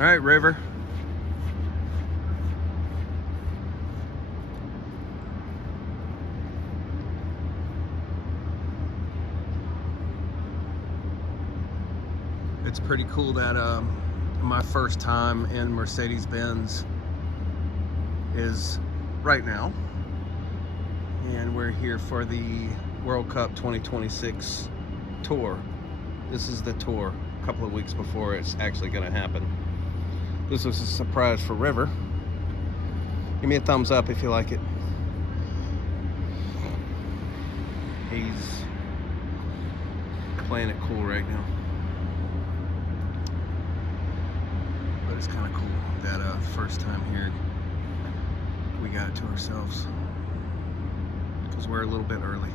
All right, River. It's pretty cool that my first time in Mercedes-Benz is right now, and we're here for the World Cup 2026 tour. This is the tour a couple of weeks before it's actually going to happen. This was a surprise for River. Give me a thumbs up if you like it. He's playing it cool right now. But it's kind of cool that first time here we got it to ourselves because we're a little bit early.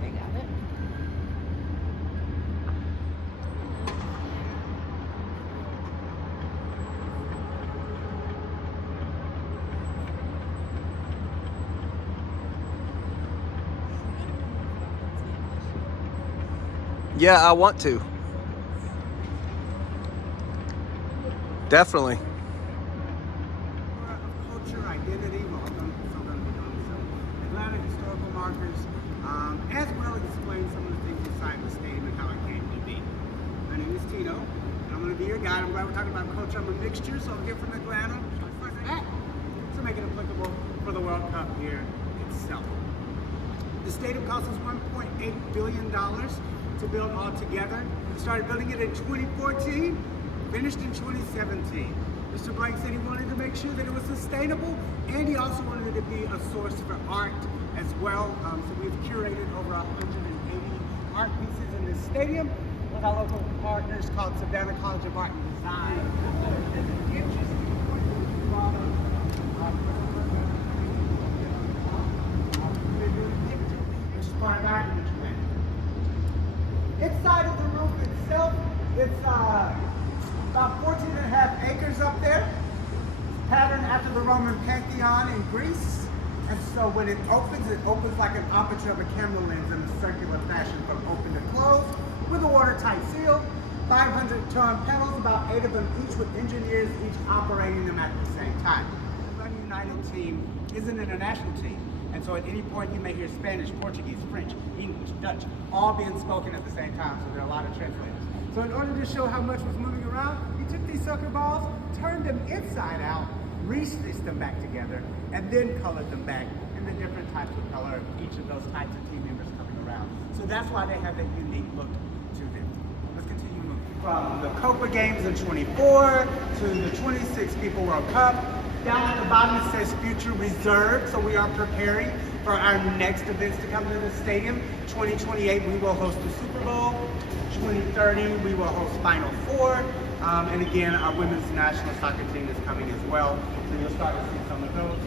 They got it. Yeah, I want to. Definitely. Culture, identity, welcome. So we're going to be doing some Atlanta historical markers, as well as explain some of the things inside the stadium and how it came to be. My name is Tito, and I'm going to be your guide. I'm glad we're talking about culture. I'm a mixture, so I'm here from Atlanta. To make it applicable for the World Cup here itself. The stadium cost us $1.8 billion to build all together. We started building it in 2014, finished in 2017. Mr. Blank said he wanted to make sure that it was sustainable, and he also wanted it to be a source for art as well. So we've curated over 180 art pieces in this stadium with our local partners called Savannah College of Art and Design. There's an interesting point that we brought up. Inside of the roof itself, it's about 14.5 acres up there. It's patterned after the Roman Pantheon in Greece. And so when it opens like an aperture of a camera lens in a circular fashion from open to close with a watertight seal. 500-ton panels, about 8 of them each, with engineers each operating them at the same time. The Run United team is an international team. And so at any point you may hear Spanish, Portuguese, French, English, Dutch, all being spoken at the same time, so there are a lot of translators. So in order to show how much was moving around, he took these soccer balls, turned them inside out, re-stitched them back together, and then colored them back in the different types of color of each of those types of team members coming around. So that's why they have that unique look to them. Let's continue moving. From the Copa Games in 24 to the 26 FIFA World Cup, down at the bottom it says Future Reserved, so we are preparing for our next events to come to the stadium. 2028 we will host the Super Bowl. 2030 we will host Final Four. And again, our women's national soccer team is coming as well. So you'll start to see some of those.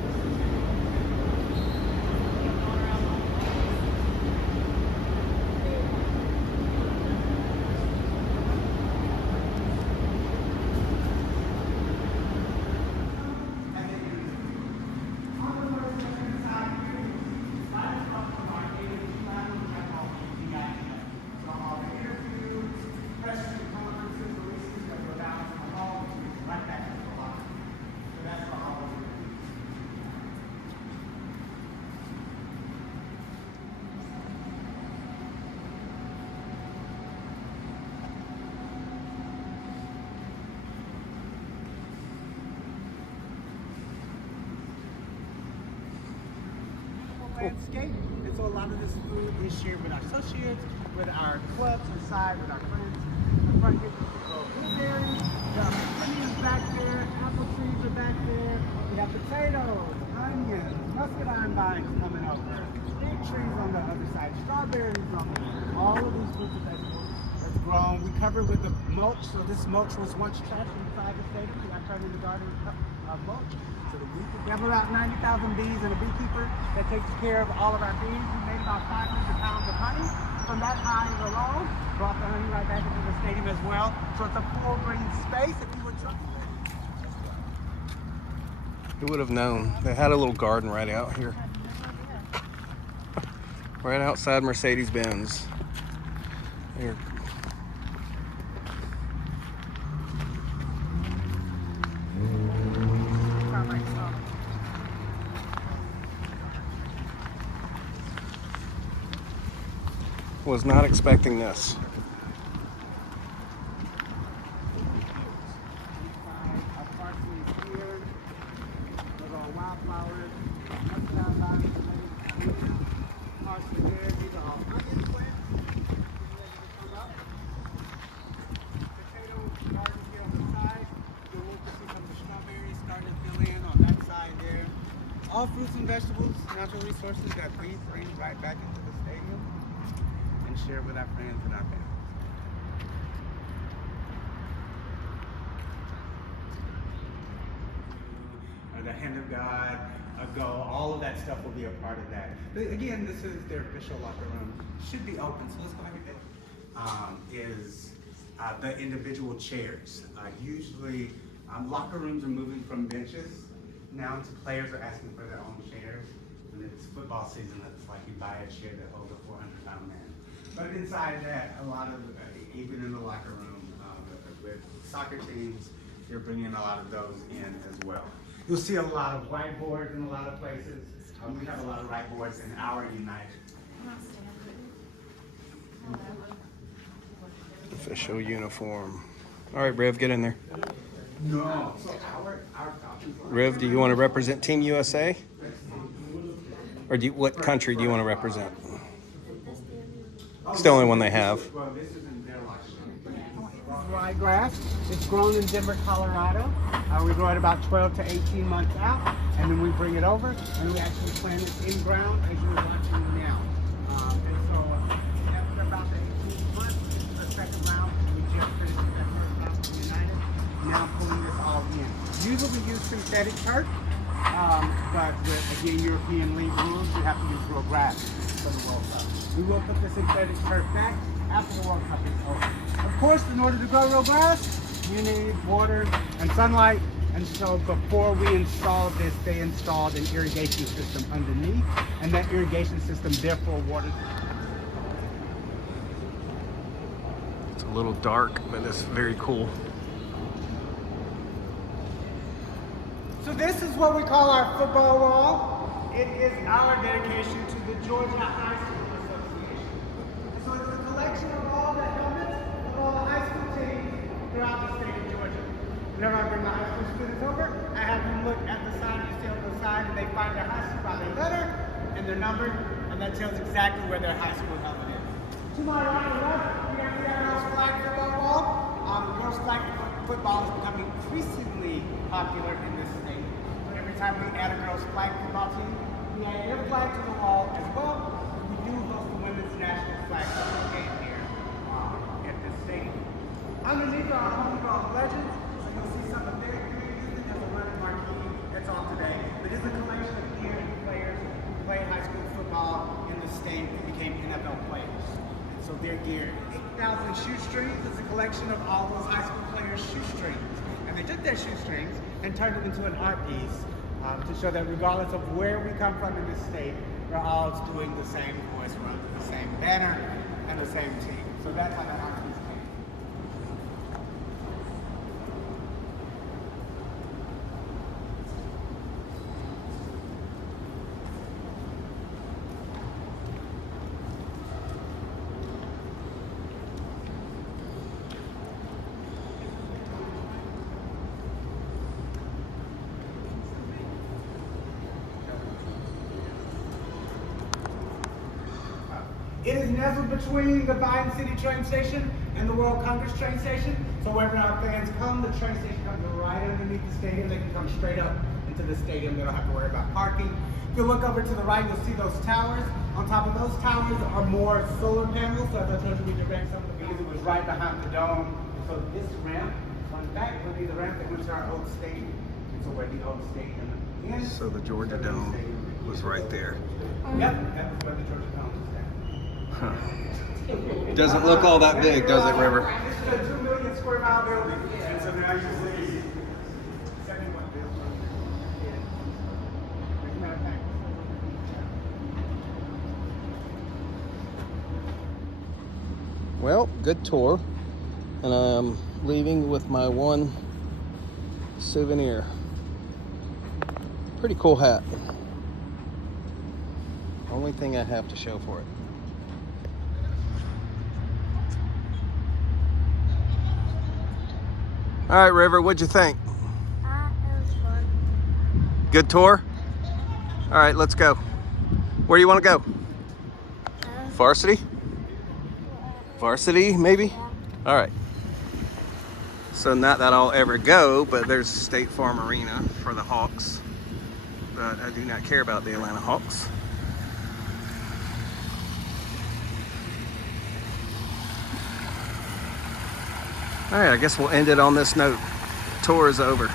Landscape, and so a lot of this food is shared with our associates, with our clubs inside, with our friends. In front here, blueberries, the onions back there, apple trees are back there. We have potatoes, onions, muscadine vines coming over, big trees on the other side, strawberries on there. All of these fruits and vegetables that's grown. We cover with the mulch, so this mulch was once trash inside the stadium. We got turned into garden mulch. So we have about 90,000 bees and a beekeeper that takes care of all of our bees. We made about 500 pounds of honey from that hive alone. Brought the honey right back into the stadium as well. So it's a full green space. If you would trust it. Who would have known? They had a little garden right out here. Right outside Mercedes-Benz. Here. Was not expecting this. Our parsley here. Those are wildflowers. Parsley there. These are all onion plants. Ready to come up. Potato garden here on the side. You'll look to see some of the strawberries starting to fill in on that side there. All fruits and vegetables, natural resources that we bring right back into the stadium and share with our friends and our families. The hand of God, a goal, all of that stuff will be a part of that. But again, this is their official locker room. Should be open, so let's go ahead and get it. The individual chairs. Usually, locker rooms are moving from benches now to players are asking for their own chairs. When it's football season, it's like you buy a chair that holds a 400-pound man. But inside that, a lot of, even in the locker room, with soccer teams, you're bringing a lot of those in as well. You'll see a lot of whiteboards in a lot of places. We have a lot of whiteboards in our United. Official uniform. All right, Rev, get in there. No. So our Rev, do you want to represent Team USA? Or what country do you want to represent? It's the only one they have. Well, this is in their locker room. Ryegrass. It's grown in Denver, Colorado. We grow it about 12 to 18 months out, and then we bring it over, and we actually plant it in ground as you're watching now. And so after about the 18 months, this is the second round. We just finished that first round with United. Now I'm pulling this all in. Usually we use synthetic turf, but with, again, European League rules, you have to use real grass for the World Cup. We will put the synthetic turf back after the World Cup is over. Of course, in order to grow real grass, you need water and sunlight. And so before we installed this, they installed an irrigation system underneath, and that irrigation system therefore watered. It's a little dark, but it's very cool. So this is what we call our football wall. It is our dedication to the Georgia High School Association. So it's a collection of all the helmets of all the high school teams throughout the state of Georgia. Whenever I bring my high school students over, I have them look at the sign you see on the side, and they find their high school by their letter and their number, and that tells exactly where their high school helmet is. To my right and left, we have the girls' flag football wall. Girls' flag football is becoming increasingly popular in this state. So every time we add a girls' flag football team, we add their flag to the wall as well. We do host the women's national flag football game here at this stadium. Underneath are our homegrown legends. You'll see some of their gear used as a running marquee. That's all today. But it's a collection of gear and players who played high school football in the state who became NFL players. And so their gear, 8,000 shoestrings, is a collection of all those high school players' shoestrings. And they took their shoestrings and turned it into an art piece to show that regardless of where we come from in this state, we're all doing the same voice, we're under the same banner and the same team. So that's how that art piece came. It is nestled between the Vine City train station and the World Congress train station. So wherever our fans come, the train station comes right underneath the stadium. They can come straight up into the stadium. They don't have to worry about parking. If you look over to the right, you'll see those towers. On top of those towers are more solar panels. So as I told you, we direct some of the views. It was right behind the dome. And so this ramp on the back would be the ramp that went to our old stadium. And so where the old stadium is. So the Georgia Dome was right there. Yep, that was where the Georgia Dome was at. Huh. Doesn't look all that big, does it, River? This is a 2 million square mile building. And so now you see 71 buildings. As a matter of fact, Well, good tour. And I'm leaving with my one souvenir. Pretty cool hat. Only thing I have to show for it. All right, River, what'd you think? It was fun. Good tour? All right, let's go. Where do you want to go? Varsity? Varsity, maybe? Yeah. All right. So not that I'll ever go, but there's State Farm Arena for the Hawks. But I do not care about the Atlanta Hawks. All right, I guess we'll end it on this note. Tour is over.